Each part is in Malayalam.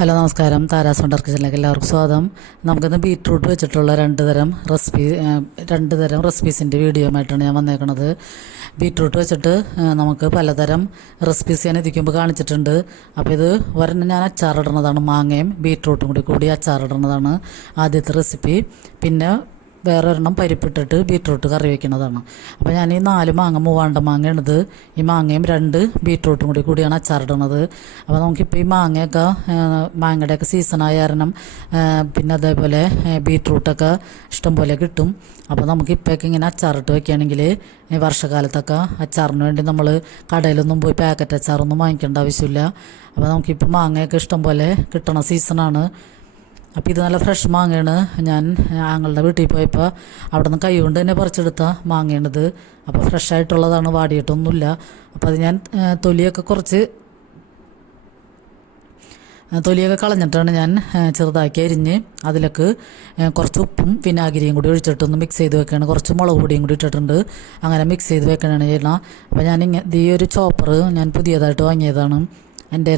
ഹലോ നമസ്കാരം, താരാസ് വണ്ടർ കിച്ചണിലേക്ക് എല്ലാവർക്കും സ്വാഗതം. നമുക്കിന്ന് ബീറ്റ്റൂട്ട് വെച്ചിട്ടുള്ള രണ്ട് തരം റെസിപ്പീസിൻ്റെ വീഡിയോ ആയിട്ടാണ് ഞാൻ വന്നേക്കുന്നത്. ബീറ്റ്റൂട്ട് വെച്ചിട്ട് നമുക്ക് പലതരം റെസിപ്പീസ് ഞാൻ ഇതിക്കുമ്പോൾ കാണിച്ചിട്ടുണ്ട്. അപ്പോൾ ഇത് ഒരെണ്ണം ഞാൻ അച്ചാറിടുന്നതാണ്, മാങ്ങയും ബീറ്റ്റൂട്ടും കൂടി അച്ചാറിടുന്നതാണ് ആദ്യത്തെ റെസിപ്പി. പിന്നെ വേറെ ഒരെണ്ണം പരിപ്പിട്ടിട്ട് ബീറ്റ്റൂട്ട് കറി വയ്ക്കുന്നതാണ്. അപ്പോൾ ഞാൻ ഈ 4 മാങ്ങ, മൂവാണ്ട മാങ്ങയാണിത്. ഈ മാങ്ങയും 2 ബീറ്റ്റൂട്ടും കൂടിയാണ് അച്ചാറിടുന്നത്. അപ്പോൾ നമുക്കിപ്പോൾ ഈ മാങ്ങയുടെയൊക്കെ സീസണായ കാരണം പിന്നെ അതേപോലെ ബീറ്റ്റൂട്ടൊക്കെ ഇഷ്ടംപോലെ കിട്ടും. അപ്പോൾ നമുക്കിപ്പോഴൊക്കെ ഇങ്ങനെ അച്ചാറിട്ട് വയ്ക്കുകയാണെങ്കിൽ വർഷകാലത്തൊക്കെ അച്ചാറിന് വേണ്ടി നമ്മൾ കടയിലൊന്നും പോയി പാക്കറ്റ് അച്ചാറൊന്നും വാങ്ങിക്കേണ്ട ആവശ്യമില്ല. അപ്പോൾ നമുക്കിപ്പോൾ മാങ്ങയൊക്കെ ഇഷ്ടംപോലെ കിട്ടണ സീസണാണ്. അപ്പോൾ ഇത് നല്ല ഫ്രഷ് മാങ്ങയാണ്. ഞാൻ ആങ്ങളുടെ വീട്ടിൽ പോയപ്പോൾ അവിടെ നിന്ന് കൈ കൊണ്ട് തന്നെ പറിച്ചെടുത്ത മാങ്ങയാണിത്. അപ്പോൾ ഫ്രഷായിട്ടുള്ളതാണ്, വാടിയിട്ടൊന്നുമില്ല. അപ്പോൾ അത് ഞാൻ തൊലിയൊക്കെ കളഞ്ഞിട്ടാണ് ഞാൻ ചെറുതാക്കി അരിഞ്ഞ് അതിലേക്ക് കുറച്ച് ഉപ്പും വിനാഗിരിയും കൂടി ഒഴിച്ചിട്ടൊന്ന് മിക്സ് ചെയ്ത് വെക്കുകയാണ്. കുറച്ച് മുളക് പൊടിയും കൂടി ഇട്ടിട്ടുണ്ട്. അങ്ങനെ മിക്സ് ചെയ്ത് വെക്കണതാണ് ചെയ്യണം. അപ്പോൾ ഞാൻ ഈ ഒരു ചോപ്പർ ഞാൻ പുതിയതായിട്ട് വാങ്ങിയതാണ്. എൻ്റെ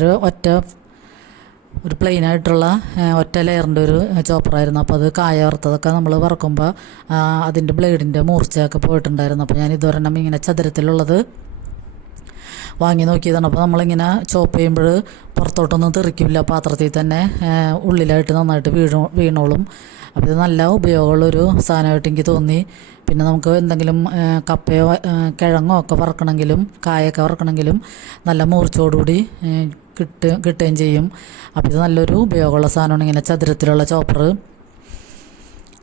ഒരു പ്ലെയിനായിട്ടുള്ള ഒറ്റ ലെയറിൻ്റെ ഒരു ചോപ്പറായിരുന്നു. അപ്പോൾ അത് കായ വറുത്തതൊക്കെ നമ്മൾ വറക്കുമ്പോൾ അതിൻ്റെ ബ്ലേഡിൻ്റെ മൂർച്ചയൊക്കെ പോയിട്ടുണ്ടായിരുന്നു. അപ്പോൾ ഞാൻ ഇതൊരെണ്ണം ഇങ്ങനെ ചതുരത്തിലുള്ളത് വാങ്ങി നോക്കിയതാണ്. അപ്പോൾ നമ്മളിങ്ങനെ ചോപ്പ് ചെയ്യുമ്പോൾ പുറത്തോട്ടൊന്നും തെറിക്കില്ല, പാത്രത്തിൽ തന്നെ ഉള്ളിലായിട്ട് നന്നായിട്ട് വീണോളും. അപ്പോൾ ഇത് നല്ല ഉപയോഗമുള്ളൊരു സാധനമായിട്ട് എനിക്ക് തോന്നി. പിന്നെ നമുക്ക് എന്തെങ്കിലും കപ്പയോ കിഴങ്ങോ ഒക്കെ വറക്കണമെങ്കിലും കായൊക്കെ വറക്കണമെങ്കിലും നല്ല മൂർച്ചയോടുകൂടി കിട്ടുകയും ചെയ്യും. അപ്പോൾ ഇത് നല്ലൊരു ഉപയോഗമുള്ള സാധനമാണ് ഇങ്ങനെ ചതുരത്തിലുള്ള ചോപ്പർ.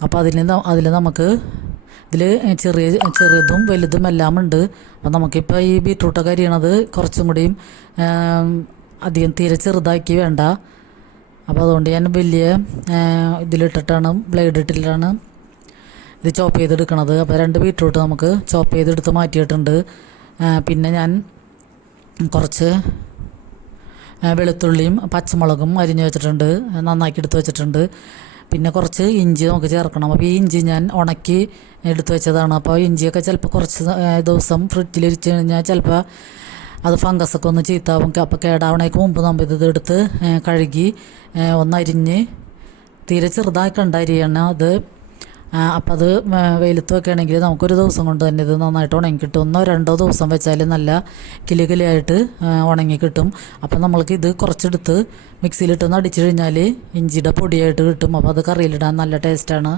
അപ്പോൾ അതിൽ നമുക്ക് ഇതിൽ ചെറിയതും വലുതും എല്ലാം ഉണ്ട്. അപ്പോൾ നമുക്കിപ്പോൾ ഈ ബീറ്റ്റൂട്ടൊക്കെ അരിയണത് കുറച്ചും കൂടിയും അധികം തീരെ ചെറുതാക്കി വേണ്ട. അപ്പോൾ അതുകൊണ്ട് ഞാൻ വലിയ ബ്ലേഡ് ഇട്ടിട്ടാണ് ഇത് ചോപ്പ് ചെയ്തെടുക്കണത്. അപ്പോൾ 2 ബീറ്റ്റൂട്ട് നമുക്ക് ചോപ്പ് ചെയ്തെടുത്ത് മാറ്റിയിട്ടുണ്ട്. പിന്നെ ഞാൻ കുറച്ച് വെളുത്തുള്ളിയും പച്ചമുളകും അരിഞ്ഞ് വെച്ചിട്ടുണ്ട്, നന്നാക്കി എടുത്ത് വെച്ചിട്ടുണ്ട്. പിന്നെ കുറച്ച് ഇഞ്ചി നമുക്ക് ചേർക്കണം. അപ്പോൾ ഈ ഇഞ്ചി ഞാൻ ഉണക്കി എടുത്ത് വെച്ചതാണ്. അപ്പോൾ ഇഞ്ചിയൊക്കെ ചിലപ്പോൾ കുറച്ച് ദിവസം ഫ്രിഡ്ജിൽ ഇരിച്ച് കഴിഞ്ഞാൽ ചിലപ്പോൾ അത് ഫംഗസൊക്കെ ഒന്ന് ചീത്താവും. അപ്പോൾ കേടാവണേക്ക് മുമ്പ് നമ്മൾ ഇത് എടുത്ത് കഴുകി ഒന്നരിഞ്ഞ് തീരെ ചെറുതാക്കണ്ട അരിയണം അത്. അപ്പം അത് വെയിലത്ത് വെക്കുകയാണെങ്കിൽ നമുക്കൊരു ദിവസം കൊണ്ട് തന്നെ ഇത് നന്നായിട്ട് ഉണങ്ങി കിട്ടും. 1-2 ദിവസം വെച്ചാൽ നല്ല കിലുകിലായിട്ട് ഉണങ്ങി കിട്ടും. അപ്പം നമ്മൾക്ക് ഇത് കുറച്ചെടുത്ത് മിക്സിയിലിട്ടൊന്ന് അടിച്ചു കഴിഞ്ഞാൽ ഇഞ്ചിയുടെ പൊടിയായിട്ട് കിട്ടും. അപ്പോൾ അത് കറിയിലിടാൻ നല്ല ടേസ്റ്റാണ്.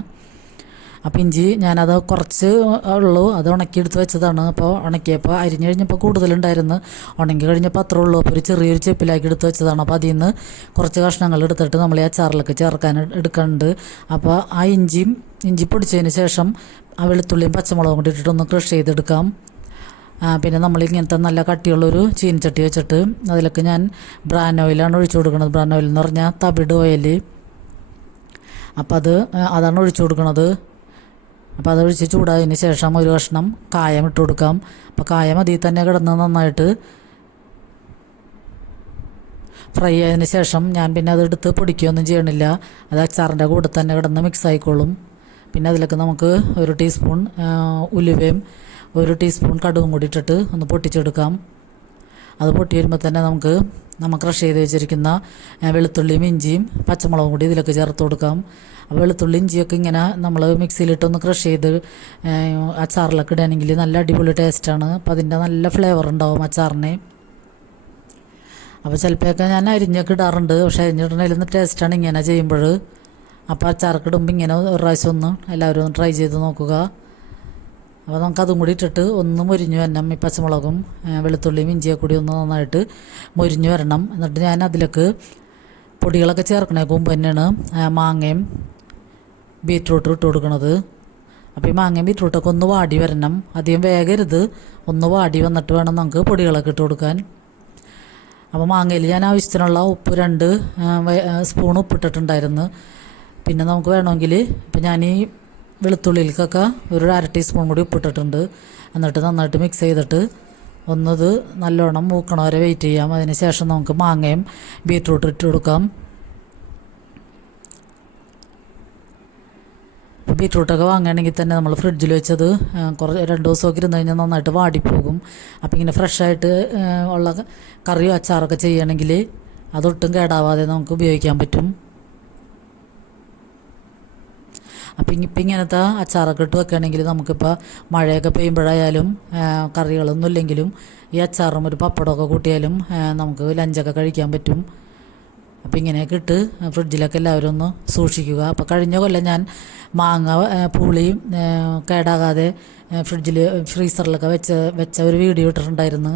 അപ്പോൾ ഇഞ്ചി ഞാനത് കുറച്ച് ഉള്ളൂ, അത് ഉണക്കിയെടുത്ത് വെച്ചതാണ്. അപ്പോൾ ഉണക്കിയപ്പോൾ അരിഞ്ഞ് കഴിഞ്ഞപ്പോൾ കൂടുതലുണ്ടായിരുന്നു, ഉണങ്ങി കഴിഞ്ഞപ്പോൾ അത്രേ ഉള്ളൂ. അപ്പോൾ ഒരു ചെറിയൊരു ചെപ്പിലാക്കി എടുത്ത് വെച്ചതാണ്. അപ്പോൾ അതിൽ നിന്ന് കുറച്ച് കഷ്ണങ്ങൾ എടുത്തിട്ട് നമ്മൾ ഈ അച്ചാറിലേക്ക് ചേർക്കാൻ എടുക്കുന്നുണ്ട്. അപ്പോൾ ആ ഇഞ്ചി പൊടിച്ചതിന് ശേഷം ആ വെളുത്തുള്ളിയും പച്ചമുളകും കൂടി ഇട്ടിട്ടൊന്ന് ക്രഷ് ചെയ്തെടുക്കാം. പിന്നെ നമ്മളിങ്ങനത്തെ നല്ല കട്ടിയുള്ളൊരു ചീനിച്ചട്ടി വെച്ചിട്ട് അതിലേക്ക് ഞാൻ ബ്രാൻ ഓയിലാണ് ഒഴിച്ചു കൊടുക്കുന്നത്. ബ്രാൻ ഓയിൽ എന്ന് പറഞ്ഞാൽ തവിട് ഓയിൽ. അപ്പോൾ അതാണ് ഒഴിച്ചു കൊടുക്കുന്നത്. അപ്പോൾ അതൊഴിച്ച് ചൂടായതിന് ശേഷം ഒരു കഷ്ണം കായം ഇട്ട് കൊടുക്കാം. അപ്പോൾ കായം അതിൽ തന്നെ കിടന്ന് നന്നായിട്ട് ഫ്രൈ ആയതിന് ശേഷം ഞാൻ പിന്നെ അതെടുത്ത് പൊടിക്കുകയൊന്നും ചെയ്യണില്ല, അത് അച്ചാറിൻ്റെ കൂടെ തന്നെ കിടന്ന് മിക്സ് ആയിക്കോളും. പിന്നെ അതിലേക്ക് നമുക്ക് 1 ടീസ്പൂൺ ഉലുവയും 1 ടീസ്പൂൺ കടുകും കൂടി ഇട്ടിട്ട് ഒന്ന് പൊട്ടിച്ചെടുക്കാം. അത് പൊട്ടി വരുമ്പോൾ തന്നെ നമ്മൾ ക്രഷ് ചെയ്ത് വെച്ചിരിക്കുന്ന വെളുത്തുള്ളിയും ഇഞ്ചിയും പച്ചമുളകും കൂടി ഇതിലേക്ക് ചേർത്ത് കൊടുക്കാം. അപ്പോൾ വെളുത്തുള്ളി ഇഞ്ചിയൊക്കെ ഇങ്ങനെ നമ്മൾ മിക്സിയിലിട്ടൊന്ന് ക്രഷ് ചെയ്ത് അച്ചാറിലൊക്കെ ഇടുകയാണെങ്കിൽ നല്ല അടിപൊളി ടേസ്റ്റാണ്. അപ്പോൾ അതിൻ്റെ നല്ല ഫ്ലേവർ ഉണ്ടാവും അച്ചാറിന്. അപ്പോൾ ചിലപ്പോഴൊക്കെ ഞാൻ അരിഞ്ഞൊക്കെ ഇടാറുണ്ട്, പക്ഷേ അരിഞ്ഞിടണതിൽ ടേസ്റ്റാണ് ഇങ്ങനെ ചെയ്യുമ്പോൾ. അപ്പോൾ അച്ചാറൊക്കെ ഇടുമ്പോൾ ഇങ്ങനെ ഒരു പ്രാവശ്യം ഒന്ന് എല്ലാവരും ഒന്ന് ട്രൈ ചെയ്ത് നോക്കുക. അപ്പോൾ നമുക്കതും കൂടി ഇട്ടിട്ട് ഒന്ന് മൊരിഞ്ഞ് വരണം. ഈ പച്ചമുളകും വെളുത്തുള്ളിയും ഇഞ്ചിയൊക്കെ കൂടി ഒന്ന് നന്നായിട്ട് മൊരിഞ്ഞ് വരണം. എന്നിട്ട് ഞാൻ അതിലേക്ക് പൊടികളൊക്കെ ചേർക്കണേക്ക് മുമ്പ് തന്നെയാണ് മാങ്ങയും ബീറ്റ്റൂട്ടും ഇട്ട് കൊടുക്കണത്. അപ്പോൾ ഈ മാങ്ങയും ബീറ്റ്റൂട്ടൊക്കെ ഒന്ന് വാടി വരണം, അധികം വേഗരുത്, ഒന്ന് വാടി വന്നിട്ട് വേണം നമുക്ക് പൊടികളൊക്കെ ഇട്ട് കൊടുക്കാൻ. അപ്പോൾ മാങ്ങയിൽ ഞാൻ ആവശ്യത്തിനുള്ള ഉപ്പ് 2 സ്പൂൺ ഉപ്പിട്ടിട്ടുണ്ടായിരുന്നു. പിന്നെ നമുക്ക് വേണമെങ്കിൽ ഇപ്പം ഞാൻ ഈ വെളുത്തുള്ളിയിലേക്കൊക്കെ ഒരു 1/2 ടീസ്പൂൺ കൂടി ഉപ്പിട്ടിട്ടുണ്ട്. എന്നിട്ട് നന്നായിട്ട് മിക്സ് ചെയ്തിട്ട് ഒന്നത് നല്ലോണം മൂക്കണ വരെ വെയിറ്റ് ചെയ്യാം. അതിന് ശേഷം നമുക്ക് മാങ്ങയും ബീറ്റ്റൂട്ട് ഇട്ട് കൊടുക്കാം. ബീറ്റ്റൂട്ടൊക്കെ വാങ്ങുകയാണെങ്കിൽ തന്നെ നമ്മൾ ഫ്രിഡ്ജിൽ വെച്ചത് 2 ദിവസമൊക്കെ ഇരുന്ന് കഴിഞ്ഞാൽ നന്നായിട്ട് വാടിപ്പോകും. അപ്പോൾ ഇങ്ങനെ ഫ്രഷായിട്ട് ഉള്ള കറിയോ അച്ചാറൊക്കെ ചെയ്യുകയാണെങ്കിൽ അതൊട്ടും കേടാവാതെ നമുക്ക് ഉപയോഗിക്കാൻ പറ്റും. അപ്പം ഇപ്പം ഇങ്ങനത്തെ അച്ചാറൊക്കെ ഇട്ട് വെക്കുകയാണെങ്കിൽ നമുക്കിപ്പോൾ മഴയൊക്കെ പെയ്യുമ്പോഴായാലും കറികളൊന്നും ഇല്ലെങ്കിലും ഈ അച്ചാറും ഒരു പപ്പടമൊക്കെ കൂട്ടിയാലും നമുക്ക് ലഞ്ചൊക്കെ കഴിക്കാൻ പറ്റും. അപ്പോൾ ഇങ്ങനെയൊക്കെ ഇട്ട് ഫ്രിഡ്ജിലൊക്കെ എല്ലാവരും ഒന്ന് സൂക്ഷിക്കുക. അപ്പോൾ കഴിഞ്ഞ കൊല്ലം ഞാൻ മാങ്ങ പുളിയും കേടാകാതെ ഫ്രീസറിലൊക്കെ വെച്ച ഒരു വീഡിയോ ഇട്ടിട്ടുണ്ടായിരുന്നു.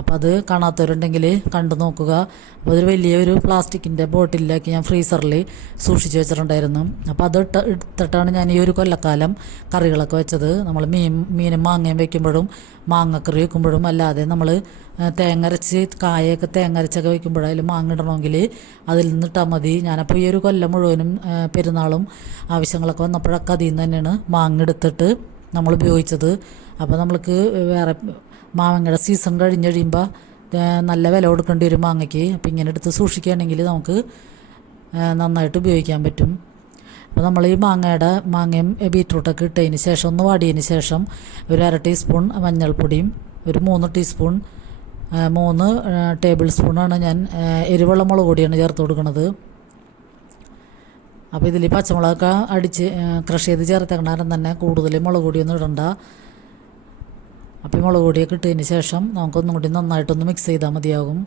അപ്പോൾ അത് കാണാത്തവരുണ്ടെങ്കിൽ കണ്ടു നോക്കുക. അപ്പോൾ അതൊരു വലിയൊരു പ്ലാസ്റ്റിക്കിൻ്റെ ബോട്ടിലാക്കി ഞാൻ ഫ്രീസറിൽ സൂക്ഷിച്ച് വെച്ചിട്ടുണ്ടായിരുന്നു. അപ്പോൾ അത് എടുത്തിട്ടാണ് ഞാൻ ഈ ഒരു കൊല്ലക്കാലം കറികളൊക്കെ വെച്ചത്. നമ്മൾ മീനും മാങ്ങയും വയ്ക്കുമ്പോഴും മാങ്ങക്കറി വയ്ക്കുമ്പോഴും അല്ലാതെ നമ്മൾ തേങ്ങരച്ച് കായൊക്കെ തേങ്ങരച്ചൊക്കെ വയ്ക്കുമ്പോഴായാലും മാങ്ങ ഇടണമെങ്കിൽ അതിൽ നിന്നിട്ടാൽ മതി. ഞാനപ്പോൾ ഈ ഒരു കൊല്ലം മുഴുവനും പെരുന്നാളും ആവശ്യങ്ങളൊക്കെ വന്നപ്പോഴൊക്കെ അതിൽ നിന്ന് തന്നെയാണ് മാങ്ങ എടുത്തിട്ട് നമ്മൾ ഉപയോഗിച്ചത്. അപ്പോൾ നമ്മൾക്ക് വേറെ മാങ്ങയുടെ സീസൺ കഴിയുമ്പോൾ നല്ല വില കൊടുക്കേണ്ടി വരും മാങ്ങയ്ക്ക്. അപ്പോൾ ഇങ്ങനെ എടുത്ത് സൂക്ഷിക്കുകയാണെങ്കിൽ നമുക്ക് നന്നായിട്ട് ഉപയോഗിക്കാൻ പറ്റും. അപ്പോൾ നമ്മൾ ഈ മാങ്ങയും ബീറ്റ്റൂട്ടൊക്കെ ഇട്ടതിന് ശേഷം ഒന്ന് വാടിയതിന് ശേഷം ഒരു 1/2 ടീസ്പൂൺ മഞ്ഞൾപ്പൊടിയും ഒരു 3 ടേബിൾ സ്പൂണാണ് ഞാൻ എരിവുള്ള മുളക് പൊടിയാണ് ചേർത്ത് കൊടുക്കുന്നത്. അപ്പോൾ ഇതിൽ പച്ചമുളകൊക്കെ അടിച്ച് ക്രഷ് ചെയ്ത് ചേർത്തേക്കണാരം തന്നെ കൂടുതൽ മുളക് പൊടിയൊന്നും ഇടണ്ട. അപ്പോൾ ഈ മുളക് പൊടിയൊക്കെ ഇട്ടതിന് ശേഷം നമുക്കൊന്നും കൂടി നന്നായിട്ടൊന്ന് മിക്സ് ചെയ്താൽ മതിയാകും.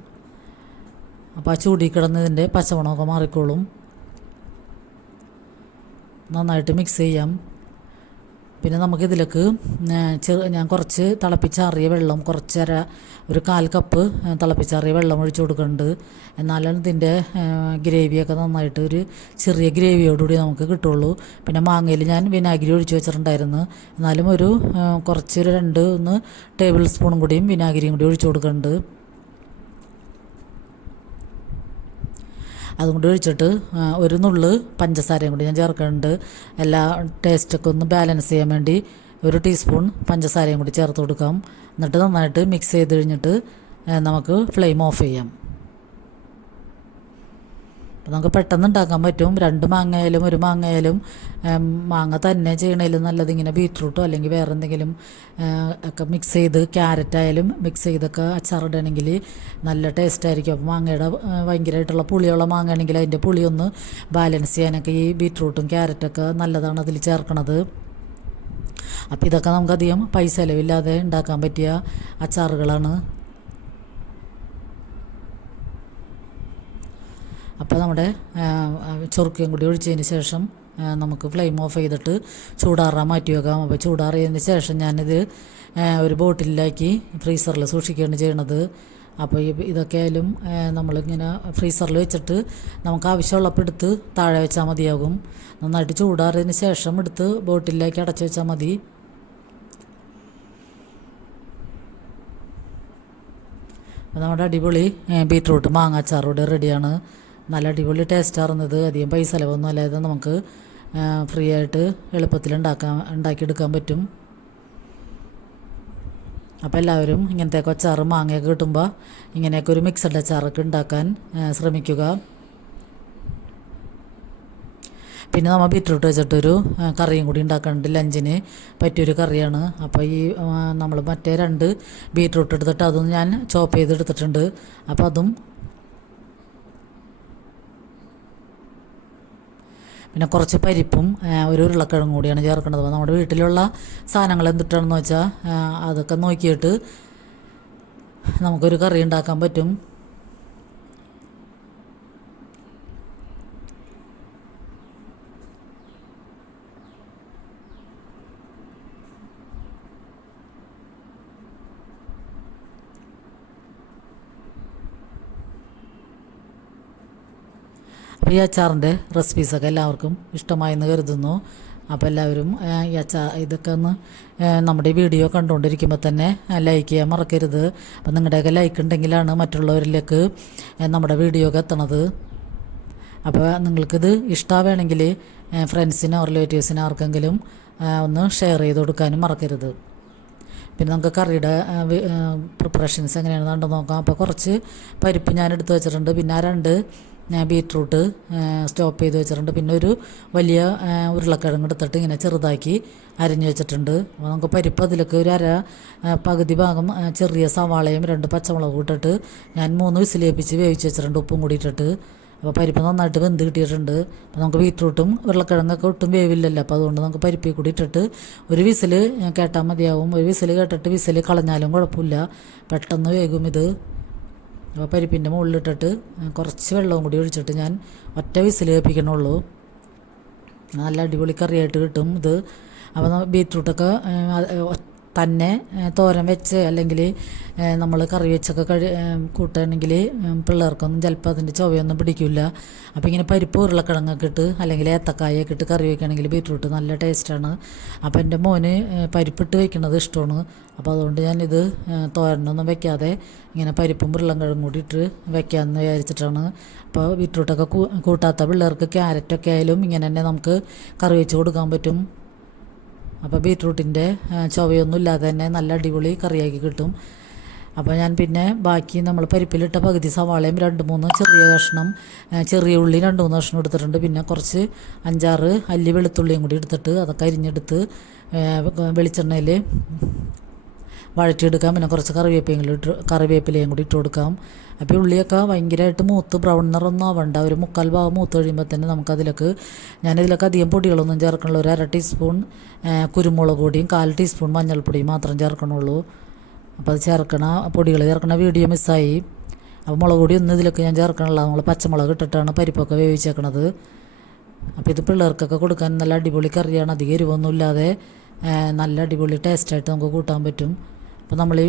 അപ്പോൾ ആ ചൂടി കിടന്നതിൻ്റെ പച്ചമണമൊക്കെ മാറിക്കോളും. നന്നായിട്ട് മിക്സ് ചെയ്യാം. പിന്നെ നമുക്കിതിലേക്ക് ഞാൻ കുറച്ച് തിളപ്പിച്ചാറിയ വെള്ളം ഒരു 1/4 കപ്പ് തിളപ്പിച്ചാറിയ വെള്ളം ഒഴിച്ച് കൊടുക്കുന്നുണ്ട്. എന്നാലാണ് ഇതിൻ്റെ ഗ്രേവിയൊക്കെ നന്നായിട്ട് ഒരു ചെറിയ ഗ്രേവിയോടുകൂടി നമുക്ക് കിട്ടുള്ളൂ. പിന്നെ മാങ്ങയിൽ ഞാൻ വിനാഗിരി ഒഴിച്ച് വെച്ചിട്ടുണ്ടായിരുന്നു. എന്നാലും ഒരു 2 ടേബിൾ സ്പൂണും കൂടിയും വിനാഗിരിയും കൂടി ഒഴിച്ച് കൊടുക്കുന്നുണ്ട്. അതും കൂടി ഒഴിച്ചിട്ട് ഒരു നുള്ള് പഞ്ചസാരയും കൂടി ഞാൻ ചേർക്കുന്നുണ്ട്. എല്ലാ ടേസ്റ്റൊക്കെ ഒന്ന് ബാലൻസ് ചെയ്യാൻ വേണ്ടി 1 ടീസ്പൂൺ പഞ്ചസാരയും കൂടി ചേർത്ത് കൊടുക്കാം. എന്നിട്ട് നന്നായിട്ട് മിക്സ് ചെയ്ത് കഴിഞ്ഞിട്ട് നമുക്ക് ഫ്ലെയിം ഓഫ് ചെയ്യാം. അപ്പോൾ നമുക്ക് പെട്ടെന്ന് ഉണ്ടാക്കാൻ പറ്റും. 2 മാങ്ങയായാലും 1 മാങ്ങയായാലും മാങ്ങ തന്നെ ചെയ്യണേലും നല്ലത് ഇങ്ങനെ ബീറ്റ്റൂട്ടോ അല്ലെങ്കിൽ വേറെ എന്തെങ്കിലും ഒക്കെ മിക്സ് ചെയ്ത് ക്യാരറ്റായാലും മിക്സ് ചെയ്തൊക്കെ അച്ചാറിടണമെങ്കിൽ നല്ല ടേസ്റ്റായിരിക്കും. അപ്പോൾ മാങ്ങയുടെ ഭയങ്കരമായിട്ടുള്ള പുളിയുള്ള മാങ്ങ ആണെങ്കിൽ അതിൻ്റെ പുളിയൊന്ന് ബാലൻസ് ചെയ്യാനൊക്കെ ഈ ബീറ്റ്റൂട്ടും ക്യാരറ്റൊക്കെ നല്ലതാണ് അതിൽ ചേർക്കണത്. അപ്പോൾ ഇതൊക്കെ നമുക്കധികം പൈസ ചിലവില്ലാതെ ഉണ്ടാക്കാൻ പറ്റിയ അച്ചാറുകളാണ്. അപ്പോൾ നമ്മുടെ ചൊറുക്കയും കൂടി ഒഴിച്ചതിന് ശേഷം നമുക്ക് ഫ്ലെയിം ഓഫ് ചെയ്തിട്ട് ചൂടാറാൻ മാറ്റി വെക്കാം. അപ്പോൾ ചൂടാറിയതിന് ശേഷം ഞാനിത് ഒരു ബോട്ടിലാക്കി ഫ്രീസറിൽ സൂക്ഷിക്കുകയാണ് ചെയ്യണത്. അപ്പോൾ ഇതൊക്കെ ആയാലും നമ്മളിങ്ങനെ ഫ്രീസറിൽ വെച്ചിട്ട് നമുക്ക് ആവശ്യമുള്ളപ്പോൾ എടുത്ത് താഴെ വെച്ചാൽ മതിയാകും. നന്നായിട്ട് ചൂടാറിയതിന് ശേഷം എടുത്ത് ബോട്ടിലേക്ക് അടച്ചു വെച്ചാൽ മതി. അപ്പോൾ നമ്മുടെ അടിപൊളി ബീറ്റ്റൂട്ട് മാങ്ങ അച്ചാറോടെ റെഡിയാണ്. നല്ല അടിപൊളി ടേസ്റ്റാറുന്നത്. അധികം പൈസ ചിലവൊന്നും അല്ലാതെ നമുക്ക് ഫ്രീ ആയിട്ട് എളുപ്പത്തിൽ ഉണ്ടാക്കിയെടുക്കാൻ പറ്റും. അപ്പോൾ എല്ലാവരും ഇങ്ങനത്തെയൊക്കെ അച്ചാറ് മാങ്ങയൊക്കെ കിട്ടുമ്പോൾ ഇങ്ങനെയൊക്കെ ഒരു മിക്സഡ് അച്ചാറൊക്കെ ഉണ്ടാക്കാൻ ശ്രമിക്കുക. പിന്നെ നമ്മൾ ബീറ്റ്റൂട്ട് വെച്ചിട്ടൊരു കറിയും കൂടി ഉണ്ടാക്കാനുണ്ട്. ലഞ്ചിന് പറ്റിയൊരു കറിയാണ്. അപ്പോൾ ഈ നമ്മൾ മറ്റേ 2 ബീറ്റ്റൂട്ട് എടുത്തിട്ട് അതും ഞാൻ ചോപ്പ് ചെയ്തെടുത്തിട്ടുണ്ട്. അപ്പോൾ അതും പിന്നെ കുറച്ച് പരിപ്പും ഒരു ഉരുളക്കിഴങ്ങും കൂടിയാണ് ചേർക്കുന്നത്. അപ്പോൾ നമ്മുടെ വീട്ടിലുള്ള സാധനങ്ങൾ എന്തിട്ടാണെന്ന് വെച്ചാൽ അതൊക്കെ നോക്കിയിട്ട് നമുക്കൊരു കറി ഉണ്ടാക്കാൻ പറ്റും. അപ്പോൾ ഈ അച്ചാറിൻ്റെ റെസിപ്പീസൊക്കെ എല്ലാവർക്കും ഇഷ്ടമായെന്ന് കരുതുന്നു. അപ്പോൾ എല്ലാവരും ഇതൊക്കെ ഒന്ന് നമ്മുടെ വീഡിയോ കണ്ടുകൊണ്ടിരിക്കുമ്പോൾ തന്നെ ലൈക്ക് ചെയ്യാൻ മറക്കരുത്. അപ്പം നിങ്ങളുടെയൊക്കെ ലൈക്ക് ഉണ്ടെങ്കിലാണ് മറ്റുള്ളവരിലേക്ക് നമ്മുടെ വീഡിയോ ഒക്കെ എത്തണത്. അപ്പോൾ നിങ്ങൾക്കിത് ഇഷ്ടമാണെങ്കിൽ ഫ്രണ്ട്സിനോ റിലേറ്റീവ്സിനോ ആർക്കെങ്കിലും ഒന്ന് ഷെയർ ചെയ്ത് കൊടുക്കാനും മറക്കരുത്. പിന്നെ നമുക്ക് കറിയുടെ പ്രിപ്പറേഷൻസ് എങ്ങനെയാണെന്ന് കണ്ടു നോക്കാം. അപ്പോൾ കുറച്ച് പരിപ്പ് ഞാൻ എടുത്ത് വെച്ചിട്ടുണ്ട്. പിന്നെ 2 ബീറ്റ്റൂട്ട് സ്റ്റോപ്പ് ചെയ്ത് വെച്ചിട്ടുണ്ട്. പിന്നെ ഒരു വലിയ ഉരുളക്കിഴങ്ങ് എടുത്തിട്ട് ഇങ്ങനെ ചെറുതാക്കി അരിഞ്ഞ് വെച്ചിട്ടുണ്ട്. അപ്പോൾ നമുക്ക് പരിപ്പ് അതിലേക്ക് ഒരു പകുതി ഭാഗം ചെറിയ സവാളയും 2 പച്ചമുളകും ഇട്ടിട്ട് ഞാൻ 3 വിസിലേപ്പിച്ച് വേവിച്ച് വെച്ചിട്ടുണ്ട്, ഉപ്പും കൂടി ഇട്ടിട്ട്. അപ്പോൾ പരിപ്പ് നന്നായിട്ട് വെന്ത് കിട്ടിയിട്ടുണ്ട്. അപ്പോൾ നമുക്ക് ബീറ്റ്റൂട്ടും ഉരുളക്കിഴങ്ങൊക്കെ ഒട്ടും വേവില്ലല്ലോ, അപ്പോൾ അതുകൊണ്ട് നമുക്ക് പരിപ്പിൽ കൂടി ഇട്ടിട്ട് ഒരു വിസിൽ കേട്ടാൽ മതിയാവും. ഒരു വിസിൽ കേട്ടിട്ട് വിസിൽ കളഞ്ഞാലും കുഴപ്പമില്ല, പെട്ടെന്ന് വേകും ഇത്. അപ്പോൾ പരിപ്പിൻ്റെ മുകളിലിട്ടിട്ട് കുറച്ച് വെള്ളവും കൂടി ഒഴിച്ചിട്ട് ഞാൻ ഒറ്റ വിസിൽ കേൾപ്പിക്കണുള്ളൂ. നല്ല അടിപൊളി കറിയായിട്ട് കിട്ടും ഇത്. അപ്പോൾ ബീറ്റ്റൂട്ടൊക്കെ തന്നെ തോരൻ വെച്ച് അല്ലെങ്കിൽ നമ്മൾ കറി വെച്ചൊക്കെ കൂട്ടുകയാണെങ്കിൽ പിള്ളേർക്കൊന്നും ചിലപ്പോൾ അതിൻ്റെ ചുവയൊന്നും പിടിക്കില്ല. അപ്പോൾ ഇങ്ങനെ പരിപ്പ് ഉരുളക്കിഴങ്ങൊക്കെ ഇട്ട് അല്ലെങ്കിൽ ഏത്തക്കായൊക്കെ ഇട്ട് കറി വയ്ക്കുകയാണെങ്കിൽ ബീറ്റ്റൂട്ട് നല്ല ടേസ്റ്റാണ്. അപ്പോൾ എൻ്റെ മോന് പരിപ്പിട്ട് വയ്ക്കുന്നത് ഇഷ്ടമാണ്. അപ്പോൾ അതുകൊണ്ട് ഞാനിത് തോരനൊന്നും വെക്കാതെ ഇങ്ങനെ പരിപ്പും ഉരുളക്കിഴങ്ങും കൂടി ഇട്ട് വെക്കാമെന്ന് വിചാരിച്ചിട്ടാണ്. അപ്പോൾ ബീറ്റ്റൂട്ടൊക്കെ കൂട്ടാത്ത പിള്ളേർക്ക് ക്യാരറ്റൊക്കെ ആയാലും ഇങ്ങനെ തന്നെ നമുക്ക് കറി വെച്ച് കൊടുക്കാൻ പറ്റും. അപ്പോൾ ബീറ്റ്റൂട്ടിൻ്റെ ചുവയൊന്നും ഇല്ലാതെ തന്നെ നല്ല അടിപൊളി കറിയാക്കി കിട്ടും. അപ്പോൾ ഞാൻ പിന്നെ ബാക്കി നമ്മൾ പരിപ്പിലിട്ട പകുതി സവാളയും 2-3 ചെറിയ കഷ്ണം ചെറിയ ഉള്ളി 2-3 കഷ്ണം എടുത്തിട്ടുണ്ട്. പിന്നെ കുറച്ച് 5-6 അല്ലി വെളുത്തുള്ളിയും കൂടി എടുത്തിട്ട് അതൊക്കെ അരിഞ്ഞെടുത്ത് വെളിച്ചെണ്ണയിൽ വഴറ്റിയെടുക്കാം. പിന്നെ കുറച്ച് കറിവേപ്പിലയും കൂടി ഇട്ട് കൊടുക്കാം. അപ്പോൾ ഉള്ളിയൊക്കെ ഭയങ്കരമായിട്ട് മൂത്ത് ബ്രൗൺ നിറമൊന്നും ആവണ്ട, ഒരു 3/4 ഭാഗം മൂത്ത് കഴിയുമ്പോൾ തന്നെ നമുക്കതിലേക്ക് ഞാനിതിലൊക്കെ അധികം പൊടികളൊന്നും ചേർക്കണുള്ളൂ. ഒരു 1/2 ടീസ്പൂൺ കുരുമുളക് പൊടിയും 1/4 ടീസ്പൂൺ മഞ്ഞൾപ്പൊടിയും മാത്രം ചേർക്കണുള്ളൂ. അപ്പോൾ അത് പൊടികൾ ചേർക്കണ വീഡിയോ മിസ്സായി. അപ്പോൾ മുളക് പൊടി ഒന്നും ഇതിലൊക്കെ ഞാൻ ചേർക്കണില്ല, നമ്മൾ പച്ചമുളക് ഇട്ടിട്ടാണ് പരിപ്പൊക്കെ വേവിച്ചേക്കണത്. അപ്പോൾ ഇത് പിള്ളേർക്കൊക്കെ കൊടുക്കാൻ നല്ല അടിപൊളി കറിയാണ്, അധികം എരിവൊന്നും ഇല്ലാതെ നല്ല അടിപൊളി ടേസ്റ്റായിട്ട് നമുക്ക് കൂട്ടാൻ പറ്റും. അപ്പോൾ നമ്മൾ ഈ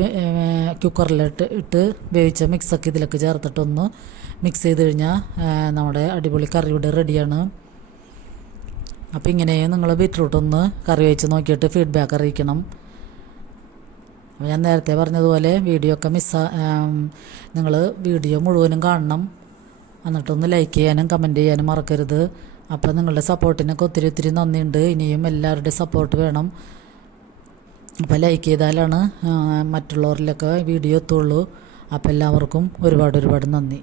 ഇട്ട് വേവിച്ച മിക്സൊക്കെ ഇതിലൊക്കെ ചേർത്തിട്ടൊന്ന് മിക്സ് ചെയ്ത് കഴിഞ്ഞാൽ നമ്മുടെ അടിപൊളി കറി ഇവിടെ റെഡിയാണ്. അപ്പോൾ ഇങ്ങനെയും നിങ്ങൾ ബീറ്റ്റൂട്ടൊന്ന് കറി വെച്ച് നോക്കിയിട്ട് ഫീഡ്ബാക്ക് അറിയിക്കണം. അപ്പോൾ ഞാൻ നേരത്തെ പറഞ്ഞതുപോലെ വീഡിയോ ഒക്കെ നിങ്ങൾ വീഡിയോ മുഴുവനും കാണണം, എന്നിട്ടൊന്ന് ലൈക്ക് ചെയ്യാനും കമൻറ്റ് ചെയ്യാനും മറക്കരുത്. അപ്പോൾ നിങ്ങളുടെ സപ്പോർട്ടിനൊക്കെ ഒത്തിരി നന്ദിയുണ്ട്. ഇനിയും എല്ലാവരുടെയും സപ്പോർട്ട് വേണം. അപ്പോൾ ലൈക്ക് ചെയ്താലാണ് മറ്റുള്ളവരിലൊക്കെ വീഡിയോ എത്തുള്ളൂ. അപ്പോൾ എല്ലാവർക്കും ഒരുപാട് നന്ദി.